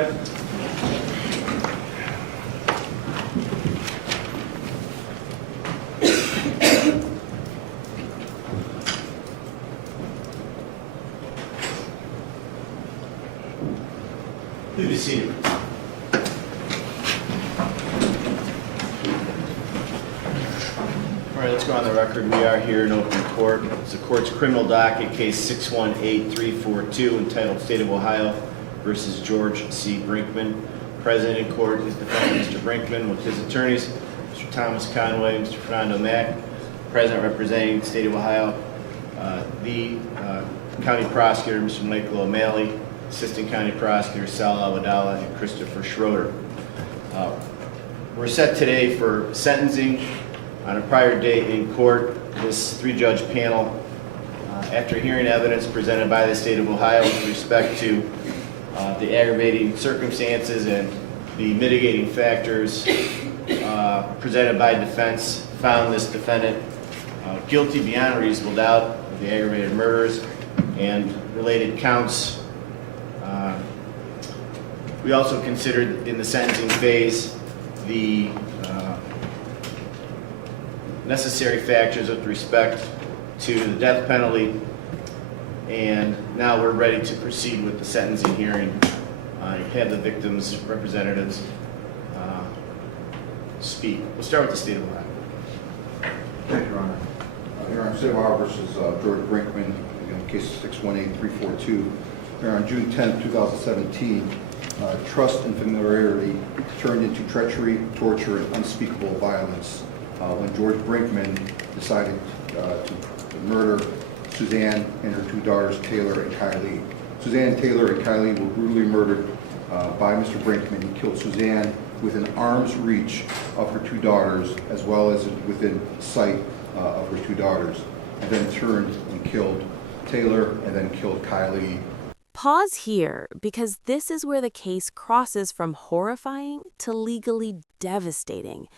rise. Please be seated. All right, let's go on the record. We are here in open court. It's the court's criminal docket, case 618342, entitled State of Ohio versus George C. Brinkman. Present in court is defendant Mr. Brinkman with his attorneys, Mr. Thomas Conway, Mr. Fernando Mack. Present representing the State of Ohio, the County Prosecutor, Mr. Michael O'Malley, Assistant County Prosecutor Sal Awadala, and Christopher Schroeder. We're set today for sentencing. On a prior date in court, this three-judge panel, after hearing evidence presented by the State of Ohio with respect to the aggravating circumstances and the mitigating factors presented by defense, found this defendant guilty beyond reasonable doubt of the aggravated murders and related counts. We also considered in the sentencing phase the necessary factors with respect to the death penalty, and now we're ready to proceed with the sentencing hearing. Have the victims' representatives speak. We'll start with the State of Ohio. Thank you, Your Honor. Your Honor, State of Ohio versus George Brinkman, case 618342. Here on June 10, 2017, trust and familiarity turned into treachery, torture, and unspeakable violence when George Brinkman decided to murder Suzanne and her two daughters, Taylor and Kylie. Suzanne, Taylor, and Kylie were brutally murdered by Mr. Brinkman. He killed Suzanne within arm's reach of her two daughters, as well as within sight of her two daughters, and then turned and killed Taylor and then killed Kylie. Pause here, because this is where the case crosses from horrifying to legally devastating.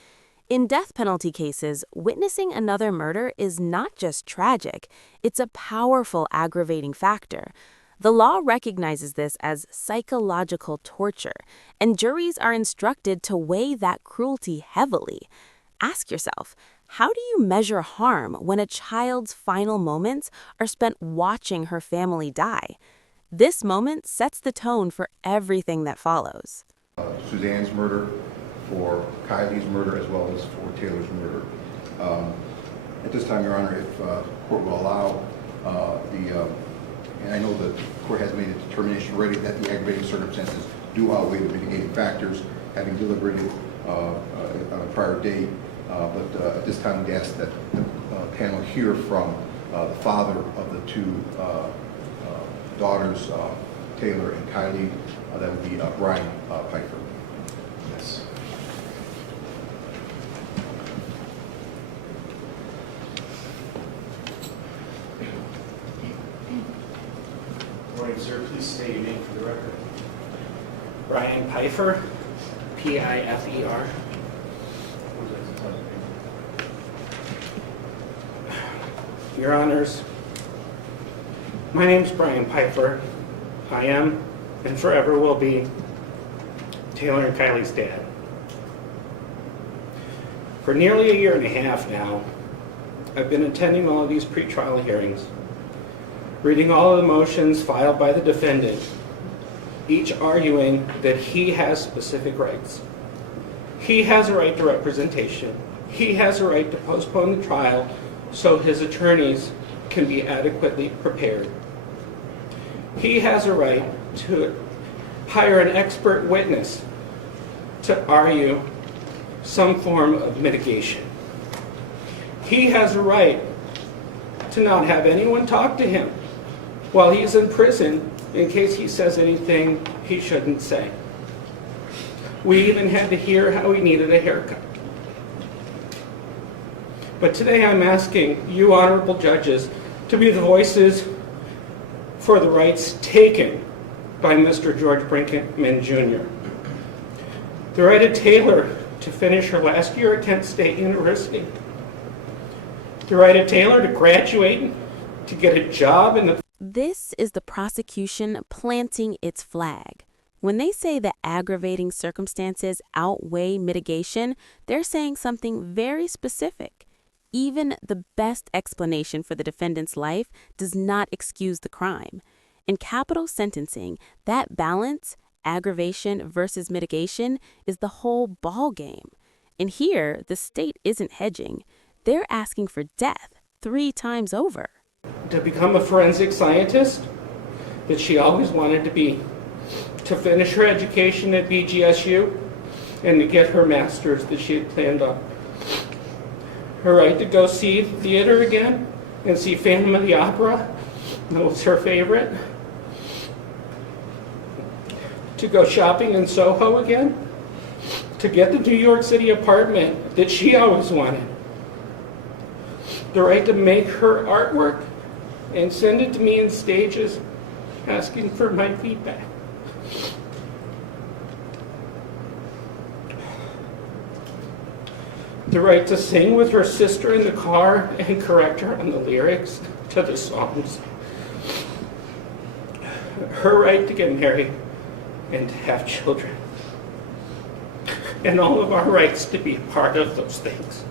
In death penalty cases, witnessing another murder is not just tragic, it's a powerful aggravating factor. The law recognizes this as psychological torture, and juries are instructed to weigh that cruelty heavily. Ask yourself, how do you measure harm when a child's final moments are spent watching her family die? This moment sets the tone for everything that follows. Suzanne's murder, for Kylie's murder, as well as for Taylor's murder. At this time, Your Honor, if the court will allow and I know the court has made a determination already that the aggravating circumstances do outweigh the mitigating factors, having deliberated on a prior date. But at this time, we ask that the panel hear from the father of the two daughters, Taylor and Kylie. That would be Brian Pfeiffer. Yes. Good morning, sir. Please state your name for the record. Brian Pfeiffer, P-I-F-E-R. Your Honors, my name's Brian Pfeiffer. I am, and forever will be, Taylor and Kylie's dad. For nearly a year and a half now, I've been attending all of these pretrial hearings, reading all of the motions filed by the defendant, each arguing that he has specific rights. He has a right to representation. He has a right to postpone the trial so his attorneys can be adequately prepared. He has a right to hire an expert witness to argue some form of mitigation. He has a right to not have anyone talk to him while he's in prison in case he says anything he shouldn't say. We even had to hear how he needed a haircut. But today I'm asking you, honorable judges, to be the voices for the rights taken by Mr. George Brinkman Jr. The right of Taylor to finish her last year at Kent State University. The right of Taylor to graduate, to get a job in the... This is the prosecution planting its flag. When they say the aggravating circumstances outweigh mitigation, they're saying something very specific. Even the best explanation for the defendant's life does not excuse the crime. In capital sentencing, that balance, aggravation versus mitigation, is the whole ball game. And here, the state isn't hedging. They're asking for death 3 times over. To become a forensic scientist that she always wanted to be, to finish her education at BGSU, and to get her master's that she had planned on. Her right to go see theater again and see Phantom of the Opera, that was her favorite. To go shopping in Soho again. To get the New York City apartment that she always wanted. The right to make her artwork and send it to me in stages, asking for my feedback. The right to sing with her sister in the car and correct her on the lyrics to the songs. Her right to get married and to have children. And all of our rights to be a part of those things.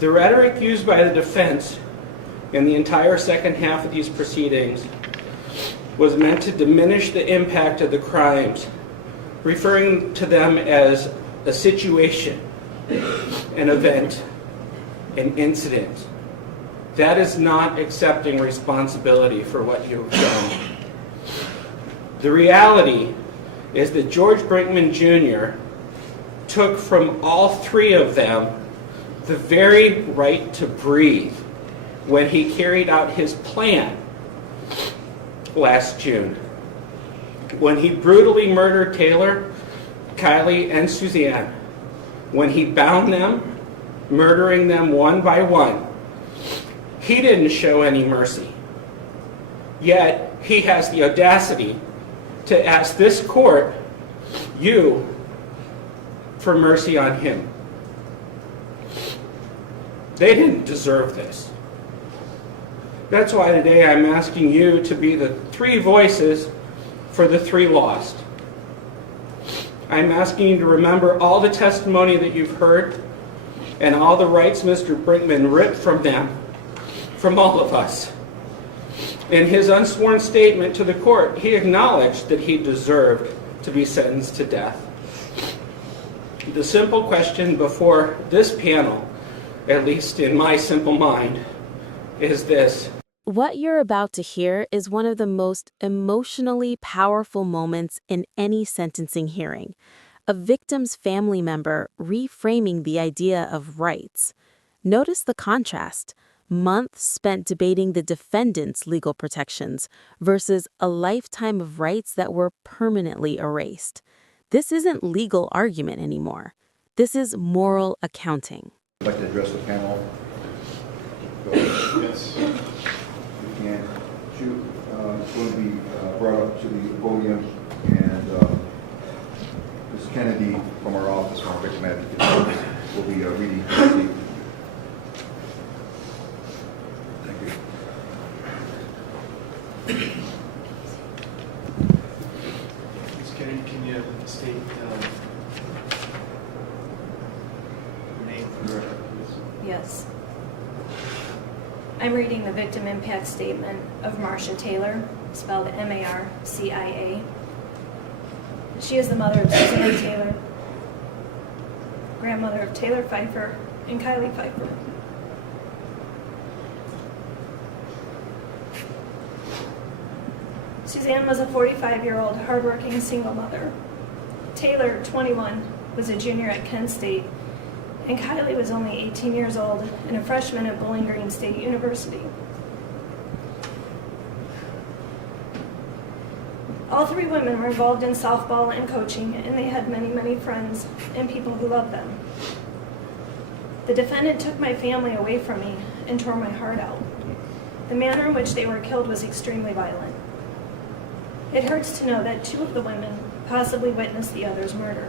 The rhetoric used by the defense in the entire second half of these proceedings was meant to diminish the impact of the crimes, referring to them as a situation, an event, an incident. That is not accepting responsibility for what you have done. The reality is that George Brinkman Jr. took from all 3 of them the very right to breathe when he carried out his plan last June. When he brutally murdered Taylor, Kylie, and Suzanne. When he bound them, murdering them one by one. He didn't show any mercy. Yet, he has the audacity to ask this court, you, for mercy on him. They didn't deserve this. That's why today I'm asking you to be the 3 voices for the 3 lost. I'm asking you to remember all the testimony that you've heard and all the rights Mr. Brinkman ripped from them, from all of us. In his unsworn statement to the court, he acknowledged that he deserved to be sentenced to death. The simple question before this panel, at least in my simple mind, is this. What you're about to hear is one of the most emotionally powerful moments in any sentencing hearing. A victim's family member reframing the idea of rights. Notice the contrast. Months spent debating the defendant's legal protections versus a lifetime of rights that were permanently erased. This isn't legal argument anymore. This is moral accounting. I'd like to address the panel. Yes. And shoot, it's going to be brought up to the podium, and Ms. Kennedy from our office, from our victim advocate office, will be reading the statement. Thank you. Ms. Kennedy, can you state your name for the record, please? Yes. I'm reading the victim impact statement of Marcia Taylor, spelled M-A-R-C-I-A. She is the mother of Suzanne Taylor, grandmother of Taylor Pfeiffer and Kylie Pfeiffer. Suzanne was a 45-year-old hardworking single mother. Taylor, 21, was a junior at Kent State, and Kylie was only 18 years old and a freshman at Bowling Green State University. All 3 women were involved in softball and coaching, and they had many, many friends and people who loved them. The defendant took my family away from me and tore my heart out. The manner in which they were killed was extremely violent. It hurts to know that 2 of the women possibly witnessed the other's murder.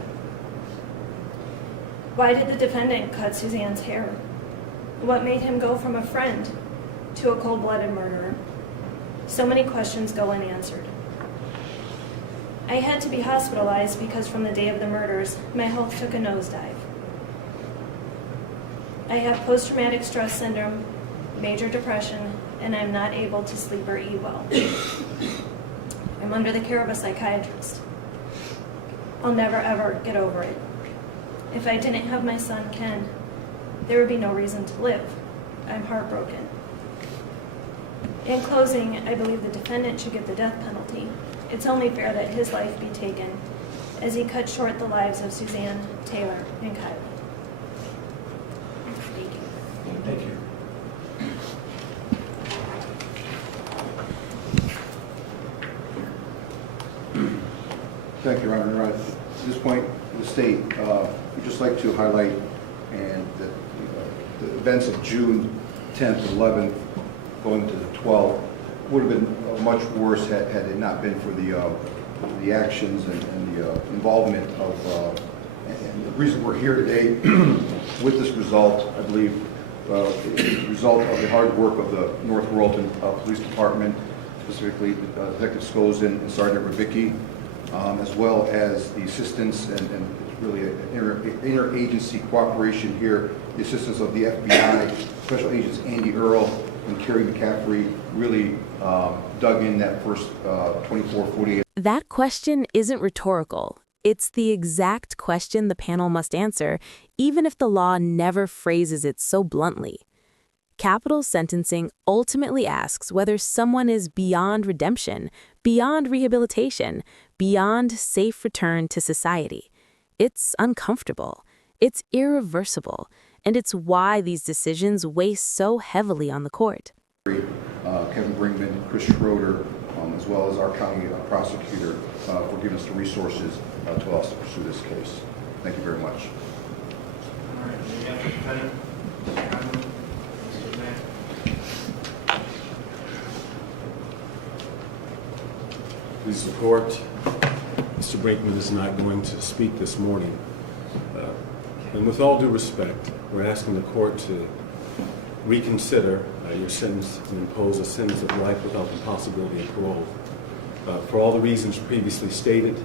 Why did the defendant cut Suzanne's hair? What made him go from a friend to a cold-blooded murderer? So many questions go unanswered. I had to be hospitalized because from the day of the murders, my health took a nosedive. I have post-traumatic stress syndrome, major depression, and I'm not able to sleep or eat well. I'm under the care of a psychiatrist. I'll never ever get over it. If I didn't have my son, Ken, there would be no reason to live. I'm heartbroken. In closing, I believe the defendant should get the death penalty. It's only fair that his life be taken, as he cut short the lives of Suzanne, Taylor, and Kylie. Thank you. Thank you. Thank you, Your Honor. At this point, the state would just like to highlight and that the events of June 10th and 11th going to the 12th would have been much worse had it not been for the actions and the involvement of, and the reason we're here today with this result, I believe, is the result of the hard work of the North Royalton Police Department, specifically Detective Skozin and Sergeant Ravicki, as well as the assistance and really an interagency cooperation here, the assistance of the FBI, Special Agents Andy Earl and Kerry McCaffrey really dug in that first 24, 48. That question isn't rhetorical. It's the exact question the panel must answer, even if the law never phrases it so bluntly. Capital sentencing ultimately asks whether someone is beyond redemption, beyond rehabilitation, beyond safe return to society. It's uncomfortable, it's irreversible, and it's why these decisions weigh so heavily on the court. Kevin Brinkman, Chris Schroeder, as well as our county prosecutor for giving us the resources to allow us to pursue this case. Thank you very much. All right, we have the defendant. Mr. Mack. Please support. Mr. Brinkman is not going to speak this morning. And with all due respect, we're asking the court to reconsider your sentence and impose a sentence of life without the possibility of parole. For all the reasons previously stated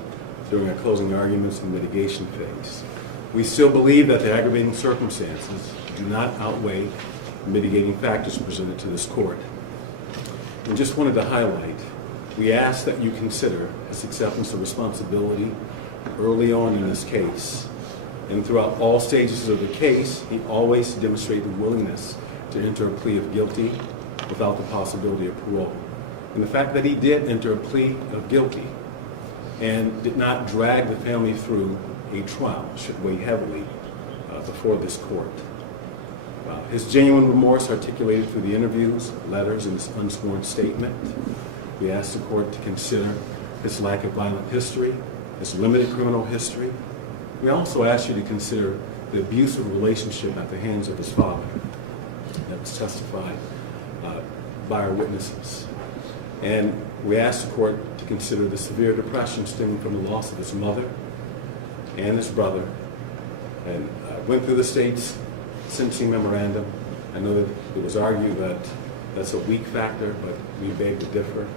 during our closing arguments and mitigation phase, we still believe that the aggravating circumstances do not outweigh the mitigating factors presented to this court. And just wanted to highlight, we ask that you consider his acceptance of responsibility early on in this case. And throughout all stages of the case, he always demonstrated the willingness to enter a plea of guilty without the possibility of parole. And the fact that he did enter a plea of guilty and did not drag the family through a trial should weigh heavily before this court. His genuine remorse articulated through the interviews, letters, and his unsworn statement. We ask the court to consider his lack of violent history, his limited criminal history. We also ask you to consider the abusive relationship at the hands of his father that was testified by our witnesses. And we ask the court to consider the severe depression stemming from the loss of his mother and his brother. And I went through the state's sentencing memorandum. I know that it was argued that that's a weak factor, but we beg to differ.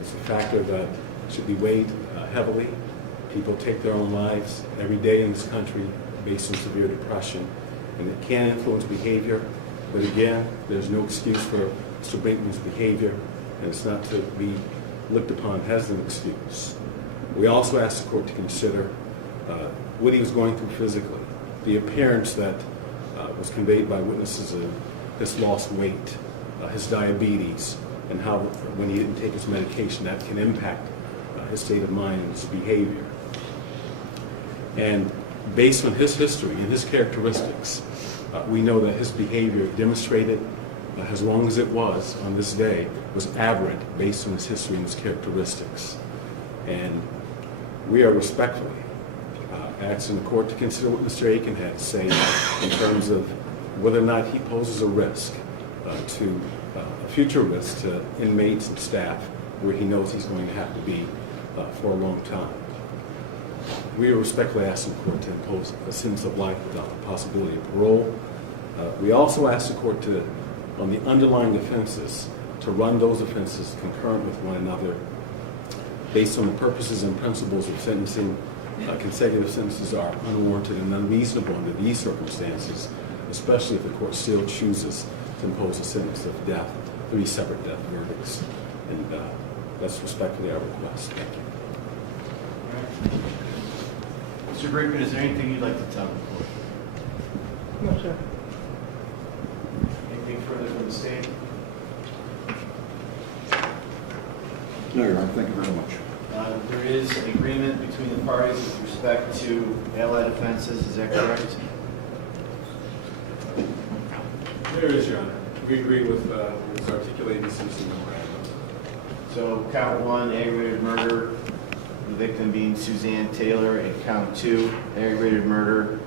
It's a factor that should be weighed heavily. People take their own lives every day in this country based on severe depression, and it can influence behavior. But again, there's no excuse for Mr. Brinkman's behavior, and it's not to be looked upon as an excuse. We also ask the court to consider what he was going through physically, the appearance that was conveyed by witnesses of his lost weight, his diabetes, and how when he didn't take his medication that can impact his state of mind and his behavior. And based on his history and his characteristics, we know that his behavior demonstrated, as long as it was on this day, was aberrant based on his history and his characteristics. And we are respectfully asking the court to consider what Mr. Aiken had to say in terms of whether or not he poses a risk a future risk to inmates and staff where he knows he's going to have to be for a long time. We are respectfully asking the court to impose a sentence of life without the possibility of parole. We also ask the court to, on the underlying offenses, to run those offenses concurrent with one another based on the purposes and principles of sentencing. Consecutive sentences are unwarranted and unreasonable under these circumstances, especially if the court still chooses to impose a sentence of death, 3 separate death verdicts. And that's respectfully our request. Thank you. Mr. Brinkman, is there anything you'd like to tell the court? No, sir. Anything further from the state? No, Your Honor, thank you very much. There is an agreement between the parties with respect to allied offenses, is that correct? There is, Your Honor. We agree with what's articulated since the memorandum. So count 1, aggravated murder, the victim being Suzanne Taylor, and count 2, aggravated murder,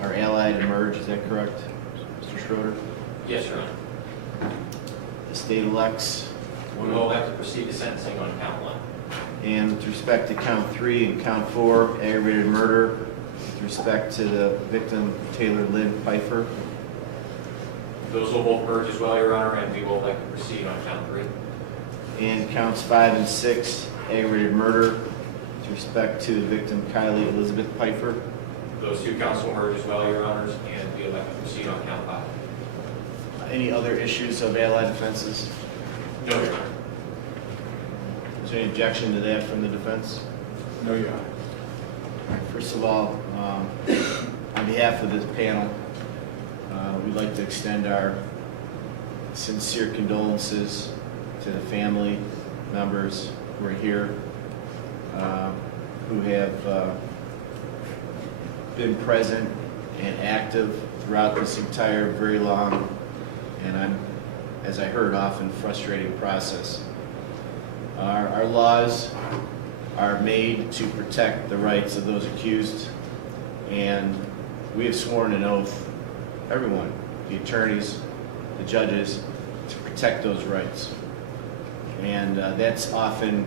are allied and merged, is that correct, Mr. Schroeder? Yes, Your Honor. The state elects, We will have to proceed to sentencing on count 1. and with respect to count 3 and count 4, aggravated murder, with respect to the victim Taylor Lynn Pfeiffer, Those will both merge as well, Your Honor, and we will like to proceed on count 3. and counts 5 and 6, aggravated murder, with respect to the victim Kylie Elizabeth Pfeiffer. Those 2 counts will merge as well, Your Honors, and we will like to proceed on count 5. Any other issues of allied offenses? No, Your Honor. Is there any objection to that from the defense? No, Your Honor. First of all, on behalf of this panel, we'd like to extend our sincere condolences to the family members who are here, who have been present and active throughout this entire very long and as I heard, often frustrating process. Our laws are made to protect the rights of those accused, and we have sworn an oath, everyone, the attorneys, the judges, to protect those rights. And that's often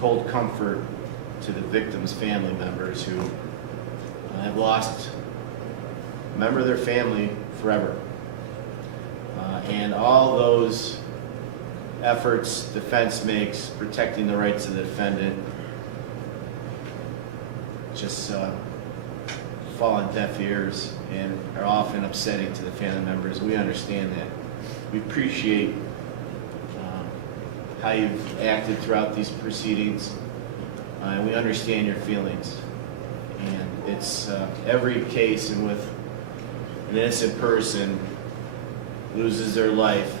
cold comfort to the victims' family members who have lost a member of their family forever. And all those efforts defense makes protecting the rights of the defendant just fall on deaf ears and are often upsetting to the family members. We understand that. We appreciate how you've acted throughout these proceedings, and we understand your feelings. And it's every case in which an innocent person loses their life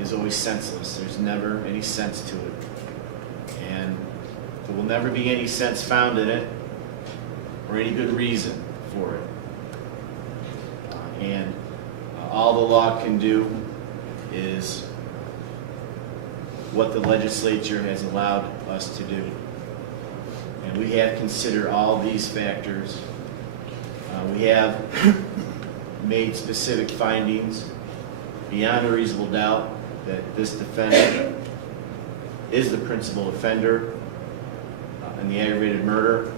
is always senseless. There's never any sense to it. And there will never be any sense found in it or any good reason for it. And all the law can do is what the legislature has allowed us to do. And we have considered all these factors. We have made specific findings beyond a reasonable doubt that this defendant is the principal offender in the aggravated murder,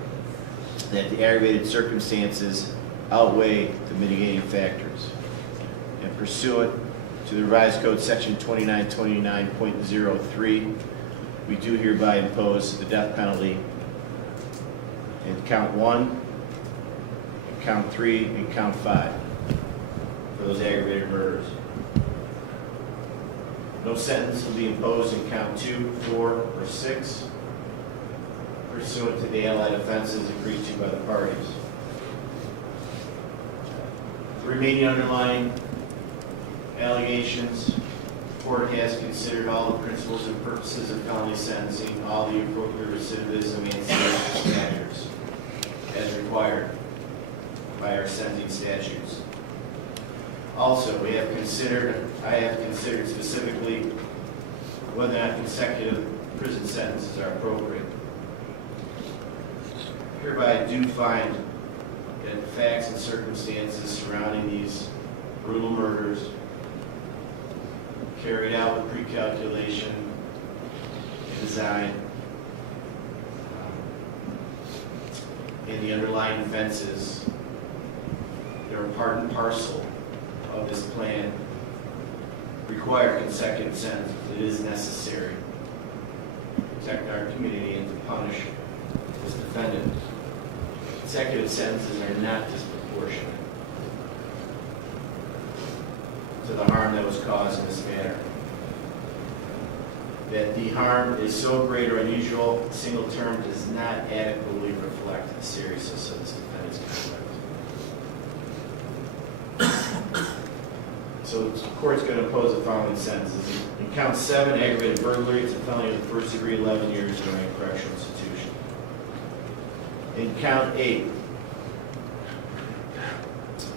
that the aggravated circumstances outweigh the mitigating factors. And pursuant to the revised code section 2929.03, we do hereby impose the death penalty in count 1, count 3, and count 5 for those aggravated murders. No sentence will be imposed in count 2, 4, or 6 pursuant to the allied offenses agreed to by the parties. The remaining underlying allegations, the court has considered all the principles and purposes of felony sentencing, all the appropriate recidivism and sentencing measures as required by our sentencing statutes. Also, I have considered specifically whether or not consecutive prison sentences are appropriate. Hereby, I do find that the facts and circumstances surrounding these brutal murders carried out with pre-calculation and design, and the underlying offenses, there are part and parcel of this plan, require consecutive sentences. It is necessary to protect our community and to punish this defendant. Consecutive sentences are not disproportionate to the harm that was caused in this matter. That the harm is so great or unusual, a single term does not adequately reflect the seriousness of this defendant's conduct. So the court's going to impose the following sentences. In count 7, aggravated burglary, it's a felony of the first degree, 11 years in a correctional institution. In count 8,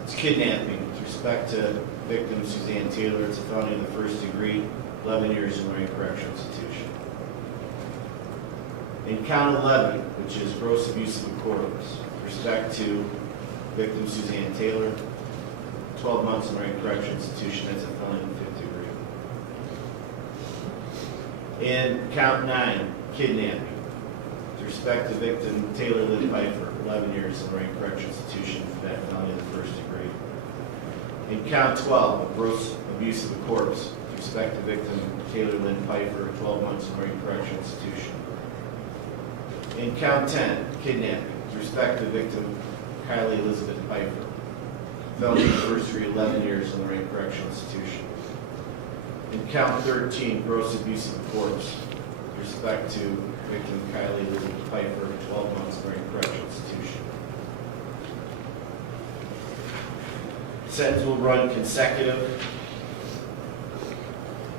it's kidnapping. With respect to victim Suzanne Taylor, it's a felony of the first degree, 11 years in a correctional institution. In count 11, which is gross abuse of a corpus, with respect to victim Suzanne Taylor, 12 months in a correctional institution, that's a felony of the fifth degree. In count 9, kidnapping, with respect to victim Taylor Lynn Pfeiffer, 11 years in a correctional institution for that felony of the first degree. In count 12, gross abuse of a corpse, with respect to victim Taylor Lynn Pfeiffer, 12 months in a correctional institution. In count 10, kidnapping, with respect to victim Kylie Elizabeth Pfeiffer, felony of the first degree, 11 years in a correctional institution. In count 13, gross abuse of a corpse, with respect to victim Kylie Elizabeth Pfeiffer, 12 months in a correctional institution. Sentence will run consecutive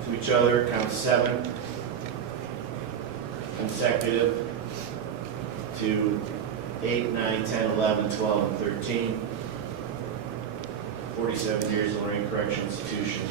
to each other. Count 7, consecutive to 8, 9, 10, 11, 12, and 13. 47 years in Lorraine Correctional Institution.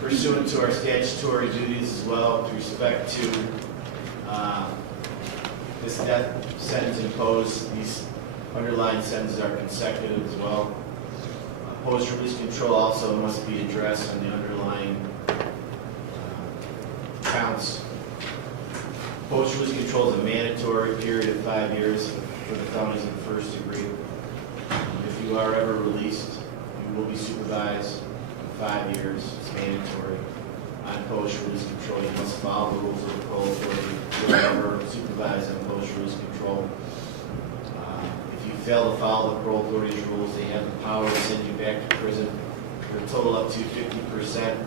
Pursuant to our statutory duties as well, with respect to this death sentence imposed, these underlying sentences are consecutive as well. Post-release control also must be addressed on the underlying counts. Post-release control is a mandatory period of 5 years for the felonies in the first degree. If you are ever released, you will be supervised for 5 years. It's mandatory. On post-release control, you must follow the rules of the parole authority. If you are ever supervised on post-release control, if you fail to follow the parole authority's rules, they have the power to send you back to prison for a total up to 50% of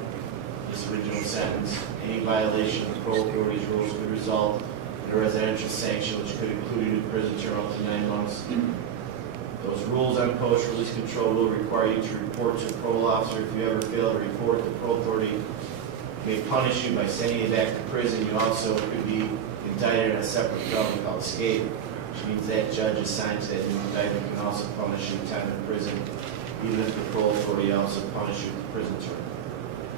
this original sentence. Any violation of the parole authority's rules could result in a residential sanction, which could include a new prison term up to 9 months. Those rules on post-release control will require you to report to a parole officer. If you ever fail to report, the parole authority may punish you by sending you back to prison. You also could be indicted on a separate felony called escape, which means that judge assigns that new indictment can also punish you time in prison, even if the parole authority also punishes you with a prison term.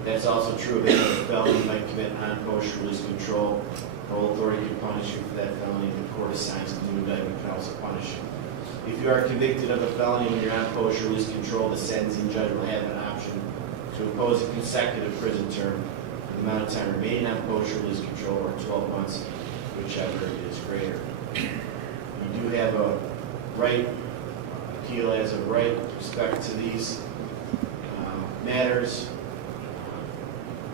That's also true of any other felony you might commit on post-release control. Parole authority can punish you for that felony. The court assigns the new indictment can also punish you. If you are convicted of a felony when you're on post-release control, the sentencing judge will have an option to impose a consecutive prison term for the amount of time remaining on post-release control, or 12 months, whichever is greater. You do have a right, appeal as a right with respect to these matters.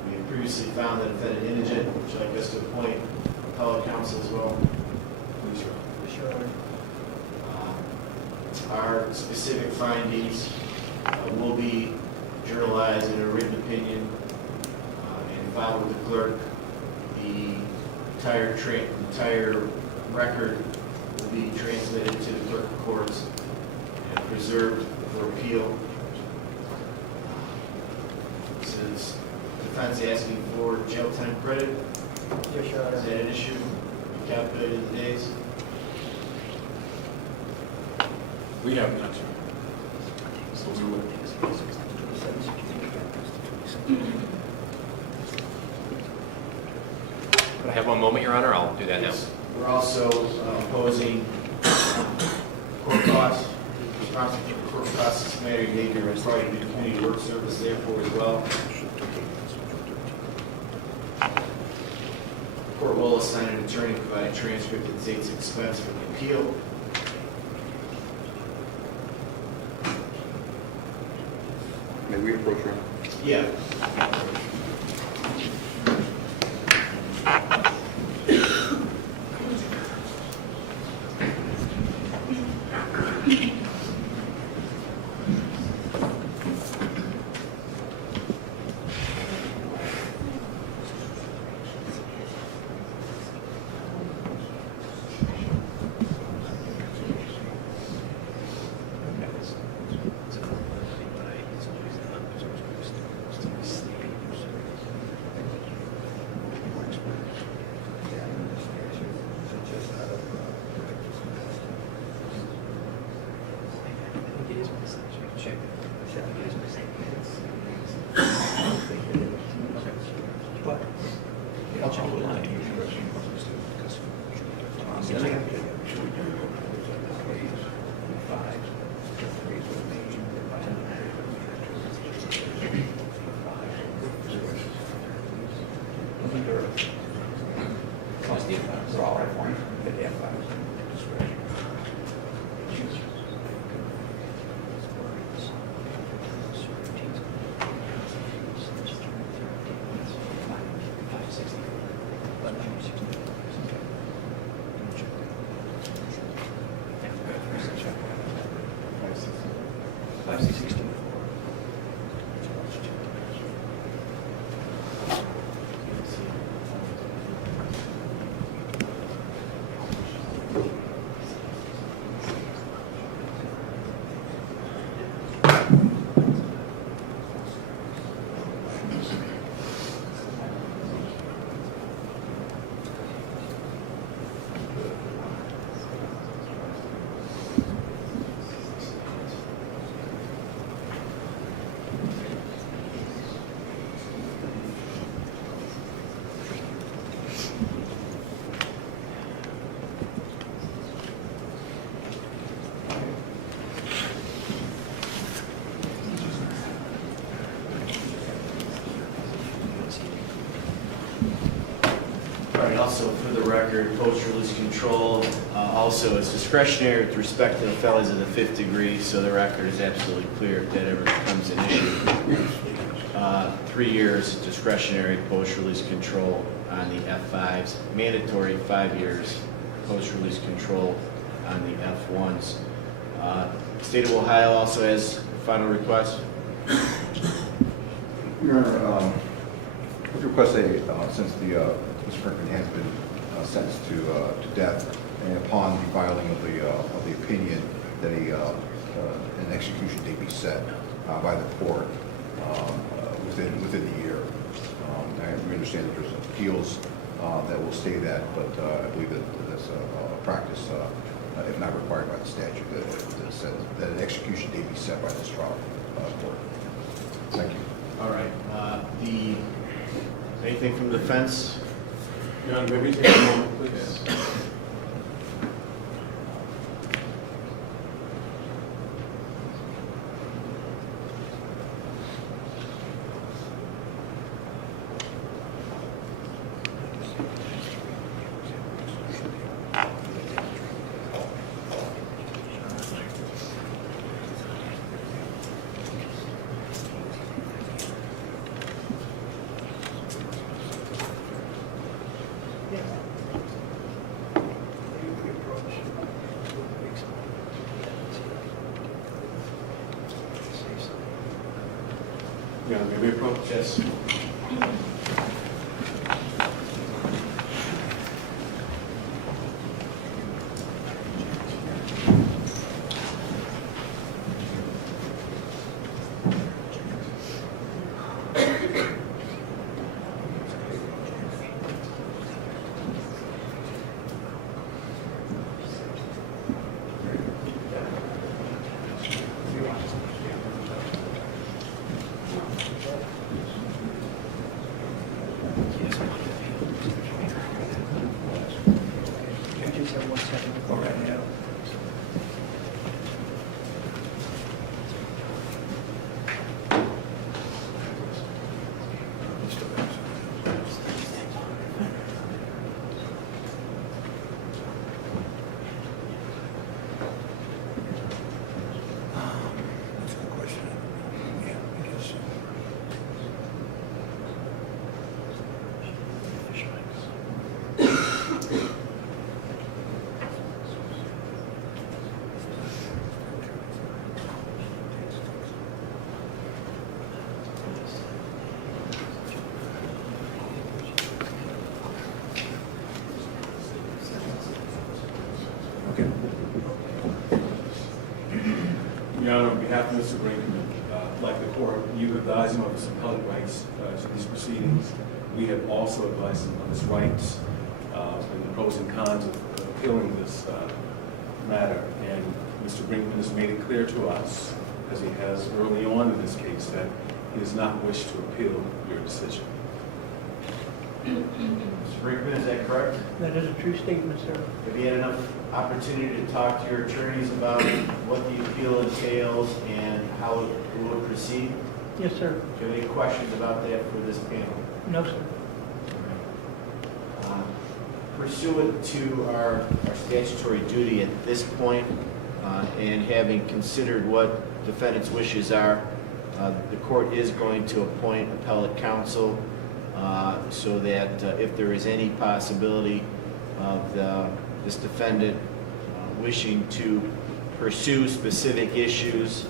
We have previously found the defendant indigent. Would you like us to appoint appellate counsel as well? Please, Your Honor. Our specific findings will be journalized in a written opinion and filed with the clerk. The entire record will be transmitted to the clerk of courts and preserved for appeal. Since the defense asking for jail time credit, Yes, Your Honor. is that an issue? Calculated in days? We have not, sir. So we will. Could I have one moment, Your Honor? I'll do that now. We're also opposing Court costs, responsible for court costs, disciplinary behavior, and probably do community work service therefore as well. Court will assign an attorney, provide a transcript at the state's expense for the appeal. May we approach her? Yeah. Also, for the record, post-release control also is discretionary with respect to the felonies of the 5th degree, so the record is absolutely clear if that ever becomes an issue. 3 years discretionary post-release control on the F5s, mandatory 5 years post-release control on the F1s. State of Ohio also has a final request. Your Honor, would request since the Mr. Brinkman has been sentenced to death, and upon the filing of the opinion that an execution date be set by the court within the year. We understand that there's appeals that will stay that, but I believe that that's a practice, if not required by the statute, that an execution date be set by this trial court. Thank you. All right. Anything from the defense? Your Honor, may we take a moment, please? Your Honor, may we approach? Yes. Your Honor, on behalf of Mr. Brinkman, like the court, you advise him of his appellate rights to these proceedings. We have also advised him of his rights and the pros and cons of appealing this matter. And Mr. Brinkman has made it clear to us, as he has early on in this case, that he does not wish to appeal your decision. Mr. Brinkman, is that correct? That is a true statement, sir. Have you had enough opportunity to talk to your attorneys about what the appeal entails and how it will proceed? Yes, sir. Do you have any questions about that for this panel? No, sir. Pursuant to our statutory duty at this point, and having considered what defendant's wishes are, the court is going to appoint appellate counsel so that if there is any possibility of this defendant wishing to pursue specific issues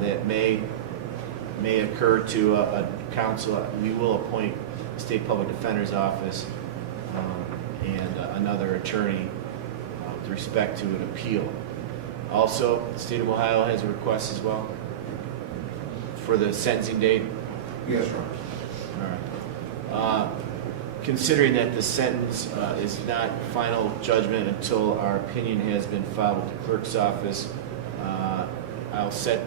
that may occur to a counsel, we will appoint the State Public Defender's Office and another attorney with respect to an appeal. Also, the State of Ohio has a request as well for the sentencing date. Yes, Your Honor. All right. Considering that the sentence is not final judgment until our opinion has been filed with the clerk's office, I'll set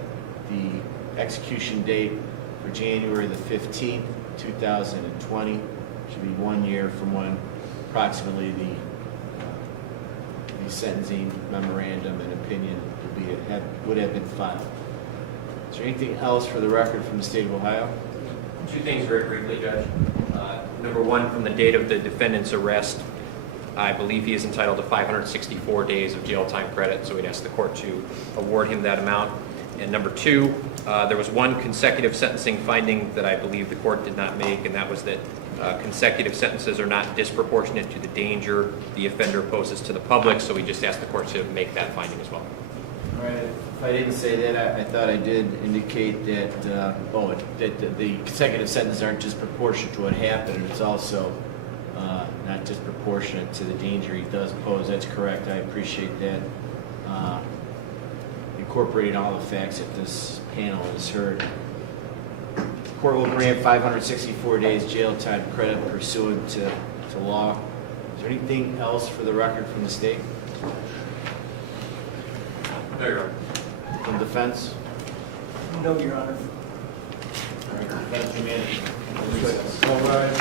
the execution date for January the 15th, 2020. Should be 1 year from when approximately the sentencing memorandum and opinion would have been filed. Is there anything else for the record from the State of Ohio? Two things very briefly, Judge. Number one, from the date of the defendant's arrest, I believe he is entitled to 564 days of jail time credit, so we'd ask the court to award him that amount. And number two, there was one consecutive sentencing finding that I believe the court did not make, and that was that consecutive sentences are not disproportionate to the danger the offender poses to the public, so we just asked the court to make that finding as well. All right. If I didn't say that, I thought I did indicate that, that the consecutive sentences aren't just proportionate to what happened, it's also not disproportionate to the danger he does pose. That's correct. I appreciate that. Incorporating all the facts that this panel has heard. The court will grant 564 days jail time credit pursuant to law. Is there anything else for the record from the state? No, Your Honor. From defense? No, Your Honor. All right, defense, you may. All right.